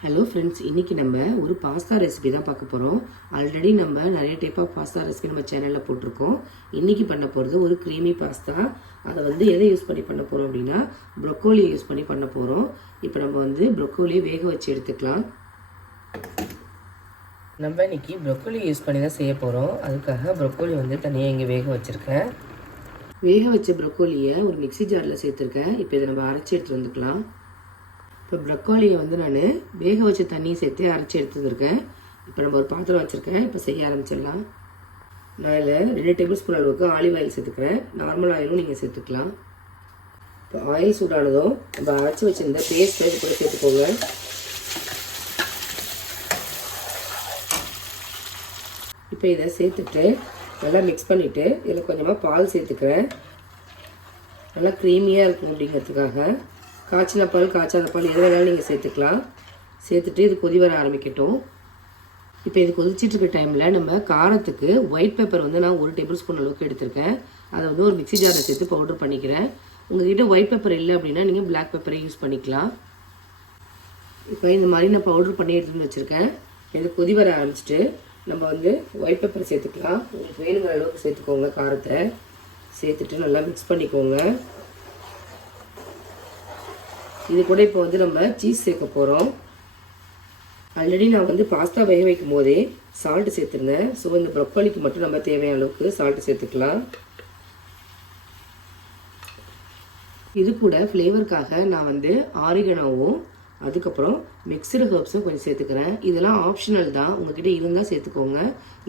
Hello friends, இன்றைக்கி நம்ம ஒரு பாஸ்தா ரெசிபி தான் பார்க்க போகிறோம். ஆல்ரெடி நம்ம நிறைய டைப் ஆஃப் பாஸ்தா ரெசிபி நம்ம சேனலில் போட்டிருக்கோம். இன்றைக்கி பண்ண போகிறது ஒரு க்ரீமி பாஸ்தா. அதை எதை யூஸ் பண்ணி பண்ண போகிறோம் அப்படின்னா ப்ரொக்கோலியை யூஸ் பண்ணி பண்ண போகிறோம். இப்போ நம்ம ப்ரொக்கோலியை வேக வச்சு எடுத்துக்கலாம். நம்ம இன்றைக்கி ப்ரொக்கோலி யூஸ் பண்ணி தான் செய்ய போகிறோம். அதுக்காக ப்ரொக்கோலி தனியாக இங்கே வேக வச்சுருக்கேன். வேக வச்ச ப்ரொக்கோலியை ஒரு மிக்சி ஜாரில் சேர்த்துருக்கேன். இப்போ இதை நம்ம அரைச்சி எடுத்துகிட்டு வந்துக்கலாம். இப்போ ப்ரொக்கோலியை நான் வேக வச்ச தண்ணியை சேர்த்து அரைச்சி எடுத்துருக்கேன். இப்போ நம்ம ஒரு பாத்திரம் வச்சுருக்கேன். இப்போ செய்ய ஆரம்பிச்சிடலாம். நான் இதில் 2 டேபிள் ஸ்பூன் அளவுக்கு ஆலிவ் ஆயில் சேர்த்துக்கிறேன். நார்மல் ஆயிலும் நீங்கள் சேர்த்துக்கலாம். இப்போ ஆயில் சூடானதும் நம்ம அரைச்சி வச்சுருந்த பேஸ்ட்டை இது கூட சேர்த்துக்கோங்க. இப்போ இதை சேர்த்துட்டு நல்லா மிக்ஸ் பண்ணிவிட்டு இதில் கொஞ்சமாக பால் சேர்த்துக்கிறேன். நல்லா க்ரீமியாக இருக்கும் அப்படிங்கிறதுக்காக காய்ச்சின பால் காய்ச்சாத பால் எது வேணாலும் நீங்கள் சேர்த்துக்கலாம். சேர்த்துட்டு இது கொதி வர ஆரம்பிக்கட்டும். இப்போ இது கொதிச்சிட்ருக்க டைமில் நம்ம காரத்துக்கு ஒயிட் பெப்பர் நான் 1 டேபிள் ஸ்பூன் அளவுக்கு எடுத்திருக்கேன். அதை ஒரு மிக்சி ஜாரில் சேர்த்து பவுடர் பண்ணிக்கிறேன். உங்கள்கிட்ட ஒயிட் பெப்பர் இல்லை அப்படின்னா நீங்கள் பிளாக் பெப்பரை யூஸ் பண்ணிக்கலாம். இப்போ இந்த மாதிரி நான் பவுடர் பண்ணி எடுத்துகிட்டு வச்சுருக்கேன். இது கொதி வர ஆரம்பிச்சிட்டு நம்ம ஒயிட் பெப்பர் சேர்த்துக்கலாம். உங்களுக்கு வேணுங்கிற அளவுக்கு சேர்த்துக்கோங்க. காரத்தை சேர்த்துட்டு நல்லா மிக்ஸ் பண்ணிக்கோங்க. இது கூட இப்போ நம்ம சீஸ் சேர்க்க போகிறோம். ஆல்ரெடி நான் பாஸ்தா வேக வைக்கும் போதே சால்ட்டு சேர்த்துருந்தேன். ஸோ இந்த ப்ரொக்கோலிக்கு மட்டும் நம்ம தேவையான அளவுக்கு சால்ட்டு சேர்த்துக்கலாம். இது கூட ஃப்ளேவருக்காக நான் ஆரிகனோவும் அதுக்கப்புறம் மிக்சடு ஹர்ப்ஸும் கொஞ்சம் சேர்த்துக்கிறேன். இதெல்லாம் ஆப்ஷனல் தான், உங்கள்கிட்ட இருந்தால் சேர்த்துக்கோங்க,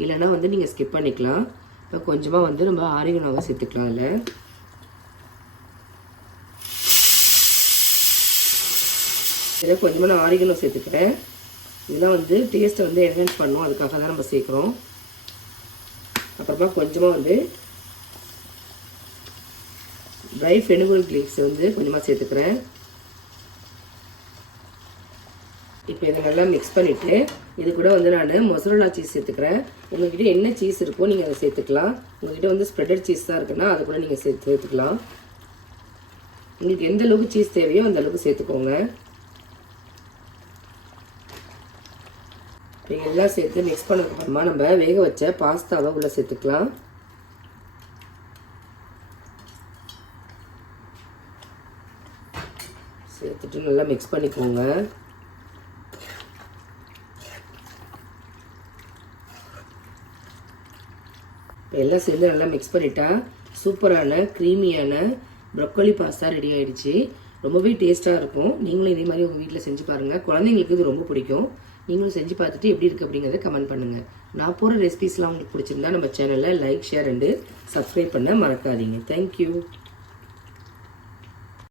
இல்லைன்னா நீங்கள் ஸ்கிப் பண்ணிக்கலாம். இப்போ கொஞ்சமாக நம்ம ஆரிகனோவை சேர்த்துக்கலாம். அதில் இதை கொஞ்சமாக நான் ஆரிகனோ சேர்த்துக்கிறேன். இதெல்லாம் டேஸ்ட்டை என்ஹான்ஸ் பண்ணும், அதுக்காக தான் நம்ம சேர்க்குறோம். அப்புறமா கொஞ்சமாக ட்ரை ஃபெனுகிரிக் லீவ்ஸ் கொஞ்சமாக சேர்த்துக்கிறேன். இப்போ இதை நல்லா மிக்ஸ் பண்ணிவிட்டு இது கூட நான் மொசரல்லா சீஸ் சேர்த்துக்கிறேன். உங்கள்கிட்ட என்ன சீஸ் இருக்கோ நீங்கள் அதை சேர்த்துக்கலாம். உங்கள்கிட்ட ஸ்ப்ரெட்டட் சீஸ் தான் இருக்குன்னா அதை கூட நீங்கள் சேர்த்துக்கலாம். உங்களுக்கு எந்த அளவுக்கு சீஸ் தேவையோ அந்த அளவுக்கு சேர்த்துக்கோங்க. எல்லாம் சேர்த்து மிக்ஸ் பண்ணதுக்கப்புறமா நம்ம வேக வச்ச பாஸ்தாவை உள்ளே சேர்த்துக்கலாம். சேர்த்துட்டு நல்லா மிக்ஸ் பண்ணிக்கோங்க. எல்லாம் சேர்ந்து நல்லா மிக்ஸ் பண்ணிட்டா சூப்பரான க்ரீமியான ப்ரொக்கோலி பாஸ்தா ரெடி ஆகிடுச்சு. ரொம்பவே டேஸ்ட்டாக இருக்கும். நீங்களும் இதே மாதிரி உங்கள் வீட்டில் செஞ்சு பாருங்கள். குழந்தைங்களுக்கு இது ரொம்ப பிடிக்கும். நீங்களும் செஞ்சு பார்த்துட்டு எப்படி இருக்குது அப்படிங்கிறத கமெண்ட் பண்ணுங்கள். நான் போகிற ரெசிபிஸ்லாம் உங்களுக்கு பிடிச்சிருந்தா நம்ம சேனலில் லைக், ஷேர் அண்டு சப்ஸ்கிரைப் பண்ண மறக்காதீங்க. தேங்க்யூ.